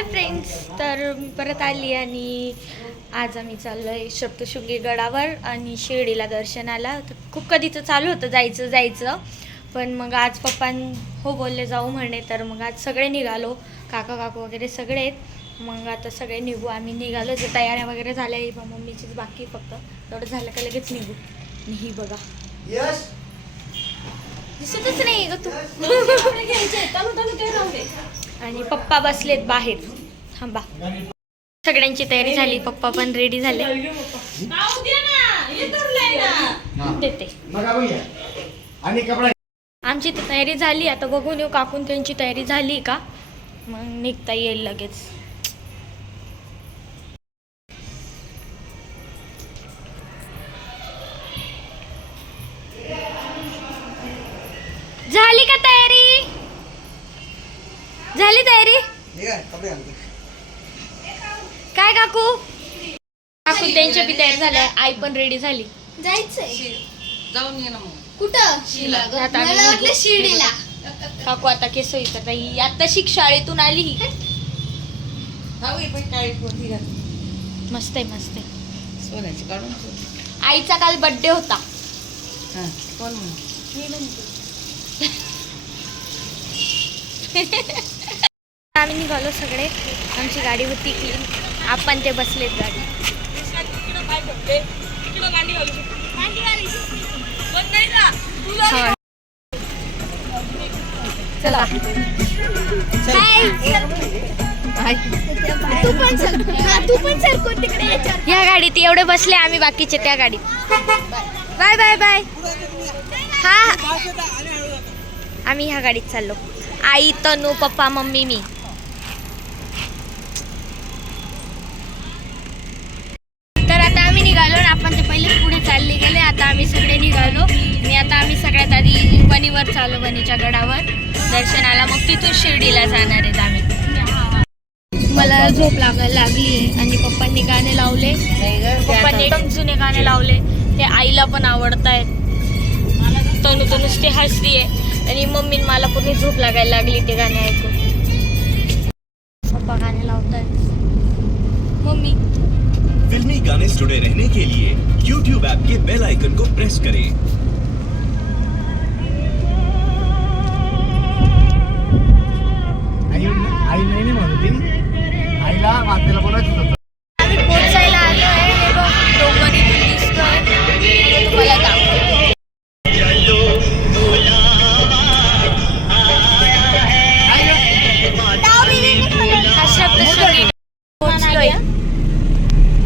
Hi friends, तर मी परत आली आणि आज आम्ही चाललो आहे सप्तशृंगी गडावर आणि शिर्डीला दर्शनाला. तर खूप कधीचं चालू होतं जायचं, पण मग आज पप्पा हो बोलले जाऊ म्हणे, तर मग आज सगळे निघालो. काकू वगैरे सगळे आहेत. मग आता सगळे निघू, आम्ही निघालो. जे तयाऱ्या वगैरे झाल्या मम्मीचीच बाकी, फक्त तेवढं झालं का लगेच निघू. आणि ही बघा दिसतच नाही ग तू. आणि पप्पा बसलेत बाहेर. थांबा, सगळ्यांची तयारी झाली, पप्पा पण रेडी झाले. देते आमची तयारी झाली. आता बघून येऊ काकून त्यांची तयारी झाली का, मग निघता येईल लगेच. झाली का तयारी? झाली तयारी? काय काकू त्यांच्या बी तयारी झाल्या. आई पण रेडी झाली. जायचंय जाऊन ये ना मग. कुठं? शिर्डीला. काकू आता केस येतात. आता शाळेतून आली ही. मस्त आहे मस्त आहे. सोन्याची काढून आईचा काल बर्थडे होता. कोण मी म्हणते आम्ही निघालो सगळे. आमची गाडी होती क्लीन. आपण ते बसलेत गाडी. चला तू पण सरकून तिकडे. या गाडीत एवढे बसले आम्ही, बाकीचे त्या गाडीत. Bye bye bye. हा आम्ही ह्या गाडीत चाललो. आई, तनू, पप्पा, मम्मी, मी. तर आता आम्ही निघालो ना. आपण ते पहिले पुढे चालले गेले. आता आम्ही सगळे निघालो. आता आम्ही सगळ्यात आधी वणीवर चाललो, वणीच्या गडावर दर्शनाला. मग तिथून शिर्डीला जाणार आहेत आम्ही. मला झोप लागायला लागली आणि पप्पांनी गाणे लावले. पप्पांनी एकदम जुने गाणे लावले. ते आईला पण आवडत आहेत. तनू तर नुसती हसतीये आणि मम्मी मला पूर्ण झोप लागायला लागली ते गाणे ऐकून. पप्पा गाणे लावतात. मम्मी फिल्मी गाने से जुड़े रहने के लिए YouTube ऐप के बेल आइकन को प्रेस करें. आई नाही म्हणते, आईला मातेला बोलायचं होतं. आम्ही पोचायला आलो आहे. हे बघ डोंगर इथून दिसतोय. तुम्हाला दाखवतो. पोचलोय.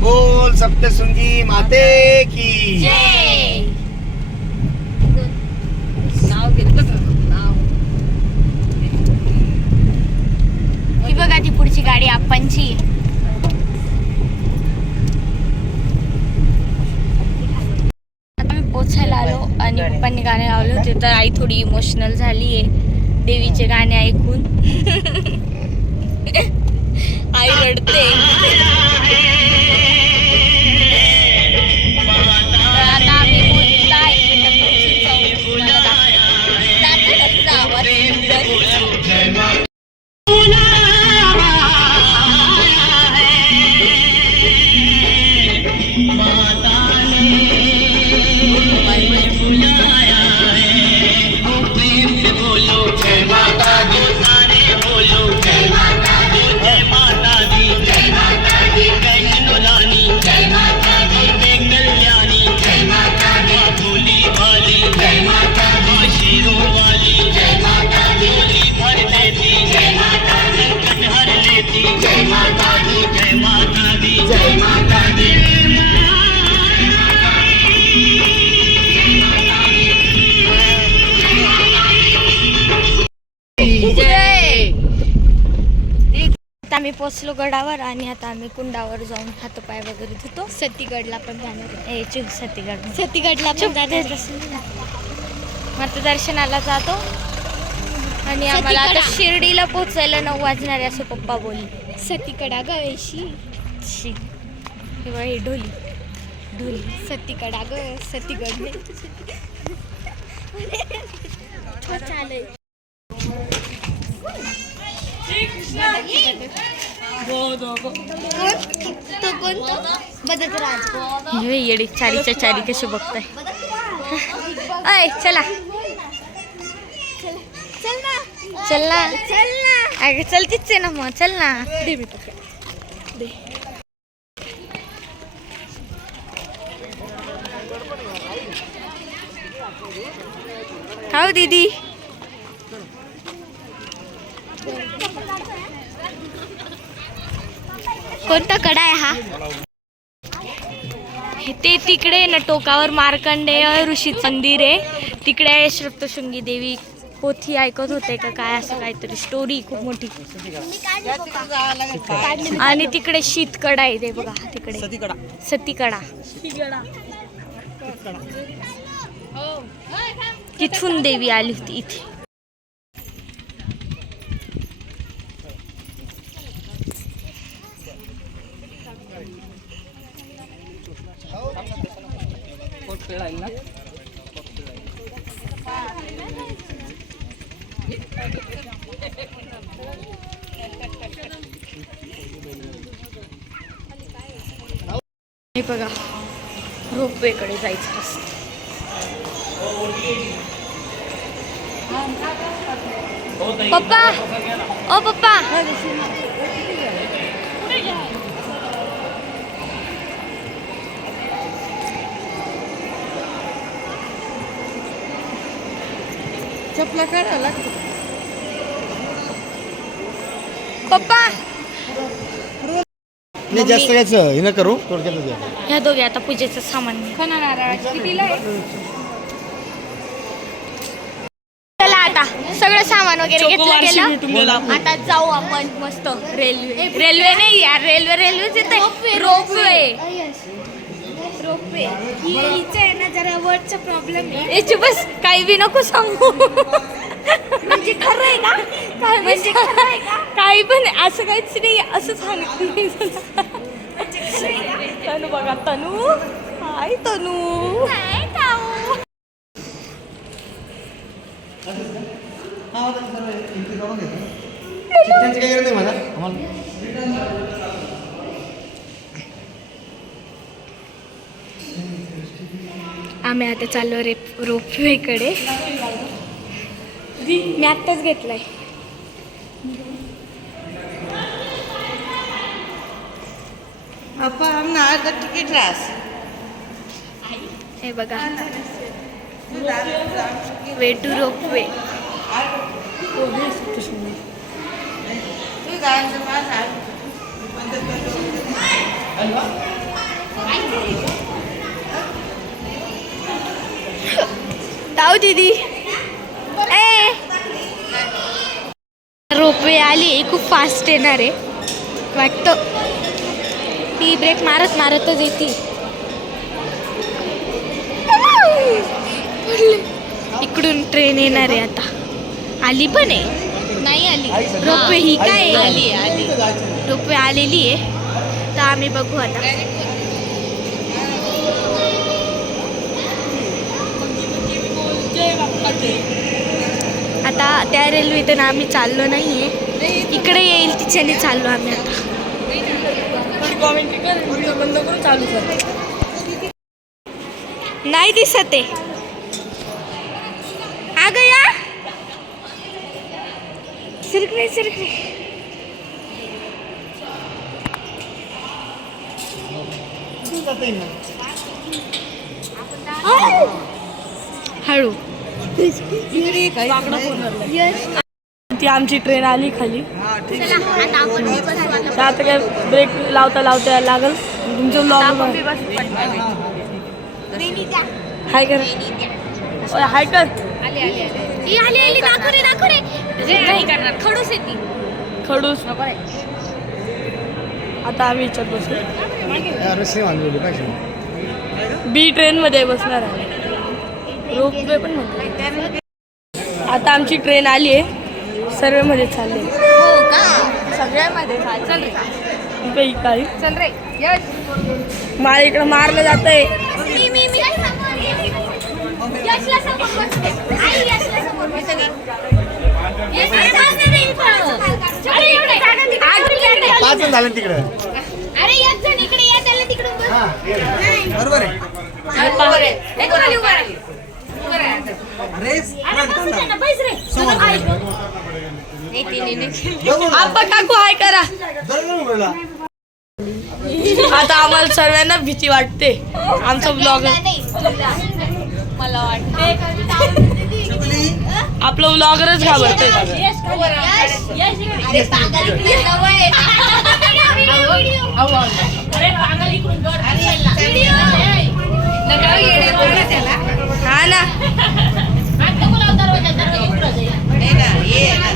बोल सप्तशृंगी माते की जय. नाव घेतलं का? नाव ही बघा ती पुढची गाडी आपणची. आता मी पोचायला आलो आणि पप्पांनी गाणे लावले होते, तर आई थोडी इमोशनल झाली आहे देवीचे गाणे ऐकून. आई रडते. आता आम्ही बोलता आम्ही पोचलो गडावर आणि आता आम्ही कुंडावर जाऊन हातपाय वगैरे धुतो. सतीगडला पण जाणार आहे. सतीगडला पण जाणार. आता दर्शनाला जातो आणि आम्हाला आता शिर्डीला पोचायला 9 वाजणार आहे असं पप्पा बोलले. सतीकडा गवेशी ही ढोली सतीकडा ग सतीगड. चालेल. तो कोणतो बदक राज हे येडी चारीच्या चारी कशी बघताय. अय चला चल ना चल ना. चल ना अगं चलतीच आहे ना मग चल ना. दे मी पकड दे. हाव दीदी. कोणता कडा आहे हा. ते तिकडे ना टोकावर मार्कंडेय ऋषीचं मंदिर आहे. तिकडे आहे सप्तशृंगी देवी. पोथी ऐकत होते का काय असं काहीतरी स्टोरी खूप मोठी. आणि तिकडे शीतकडा आहे ते बघा तिकडे सतीकडा. तिथून देवी आली होती इथे. हे बघा रोपवेकडे जायचं रस्ता. पप्पा ओ पप्पा चपला काढावं लागतं. पप्पा नाही जास्त यायचं हे न करू थोडक्यात द्या. ह्या दोघे आता पूजेचं सामान चला आता सगळं सामान वगैरे घेतलं गेलं. आता जाऊ आपण मस्त रेल्वे नाही यार रेल्वेच येते रोपवे. रोपवे हिचं आहे ना जरा वरचा प्रॉब्लेम आहे. याची बस काही बी नको सांगू. म्हणजे खरं आहे का काय म्हणजे काही पण असं काहीच नाही असं सांगितलं. तनू बघा तनू. हाय तनू. हाय ताऊ. शिक्षणाची काही गरज नाही माझा आम्हाला. आम्ही आता चाललो रोपवेकडे. मी आत्ताच घेतलाय. अप्पा आमना अर्धा तिकीट रास. हे बघा वे टू रोपवे. तू जायचं माझा. ताऊ दीदी ए रोपवे आली. खूप फास्ट येणार आहे वाटतं. ती ब्रेक मारत मारतच येते. इकडून ट्रेन येणार आहे आता. आली पण आहे नाही आली रोपवे. ही काय आली रोपवे आलेली आहे. तर आम्ही बघू आता. आता त्या रेल्वेतून आम्ही चाललो नाहीये. इकडे येईल तिच्याने चाललो आम्ही आता. नाही दिसत आहे. अगं या सिरकणे हळू. ती आमची ट्रेन आली खाली. चला आता आपण बी बसू आता. तर आता काय ब्रेक लावता लावता लागल तुमचं आपण ब्लॉग. बी बसू पटकन. हाय कर हाय कर. ही आली दाखव रे. नाही करणार खडूस येते. खडूस आता आम्ही इच्छा बसलो. रस्ते बांधलेली पाहिजे. बी ट्रेन मध्ये बसणार आहे. रोपवे पण म्हणतो. आता आमची ट्रेन आली आहे. सर्व मध्ये चालले. हो का सगळ्यामध्ये चल रे. काही चल रे. मला इकडं मारलं जात आहे. मी यशला समोर बसते. आई यशला समोर बसते. यश अरे बस दे इथं. अरे एवढे जागा दे. झालं ना तिकडं. अरे एक जण इकडे या त्याला तिकडून बस. हा, ये. बरोबर आहे. एक खाली उभा राहा. अरे, अरे बसू दे ना, बैस रे. आप्पा काकू हाय करा. जाऊ बोला. आता आम्हाला सर्वांना भीती वाटते. आमचा ब्लॉगर मला वाटते आपलं ब्लॉगरच घाबरतोय. अरे पागल इकडे जवळ आहे. अरे पागल इकडून जोड. नका येडे बोला त्याला. हा ना. आता बोलाव दरवाजा इकडे जाईल. ये ना, ये ना.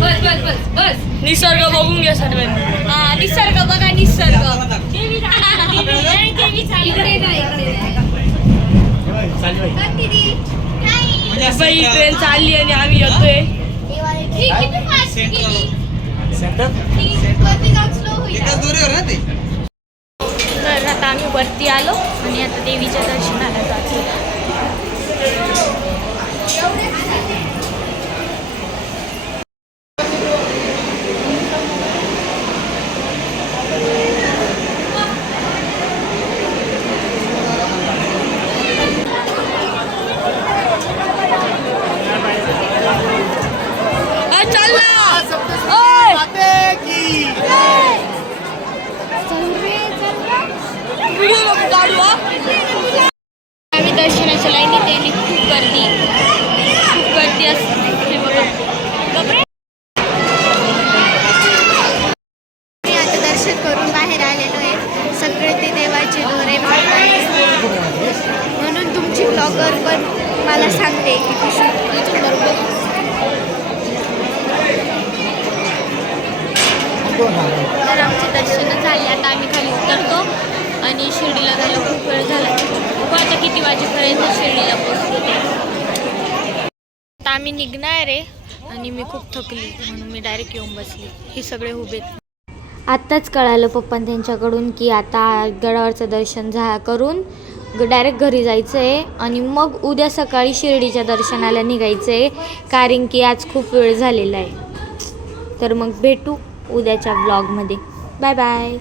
बस बस बस बस. निसर्ग बघून घ्या सर्वांनी. हा निसर्ग बघा निसर्ग. देवी इकडे नाही दीदी बाई ट्रेन चालली आणि आम्ही येतोय. ही किती फास्ट गेली. सेंटर ती वरती जाऊन स्लो होईल. दोरीवर ना ते. तर आता आम्ही वरती आलो आणि आता देवीच्या दर्शनाला जातो. चल ना. ओय. व्हिडिओ नको काढू हा. आम्ही दर्शनाच्या लाईनीत येली. खूप गर्दी असते. हे बघा. मी आता दर्शन करून बाहेर आलेलो आहे. सगळे ते देवाचे दोरे म्हणून तुमची ब्लॉगर पण मला सांगते की तू शूट बरोबर. तर आमचे दर्शन झाले. आता आम्ही खाली उतरतो आणि शिर्डीला जायला खूप वेळ झाला. बघू आता किती वाजेपर्यंत शिर्डीला पोहोचतो ते. आता आम्ही निघणार आहे आणि मी खूप थकली म्हणून मी डायरेक्ट येऊन बसली. हे सगळे उभे. आत्ताच कळालं पप्पा त्यांच्याकडून की आता गडावरचं दर्शन करून डायरेक्ट घरी जायचं आहे आणि मग उद्या सकाळी शिर्डीच्या दर्शनाला निघायचं आहे, कारण की आज खूप वेळ झालेला आहे. तर मग भेटू उद्याच्या व्लॉगमध्ये. Bye bye.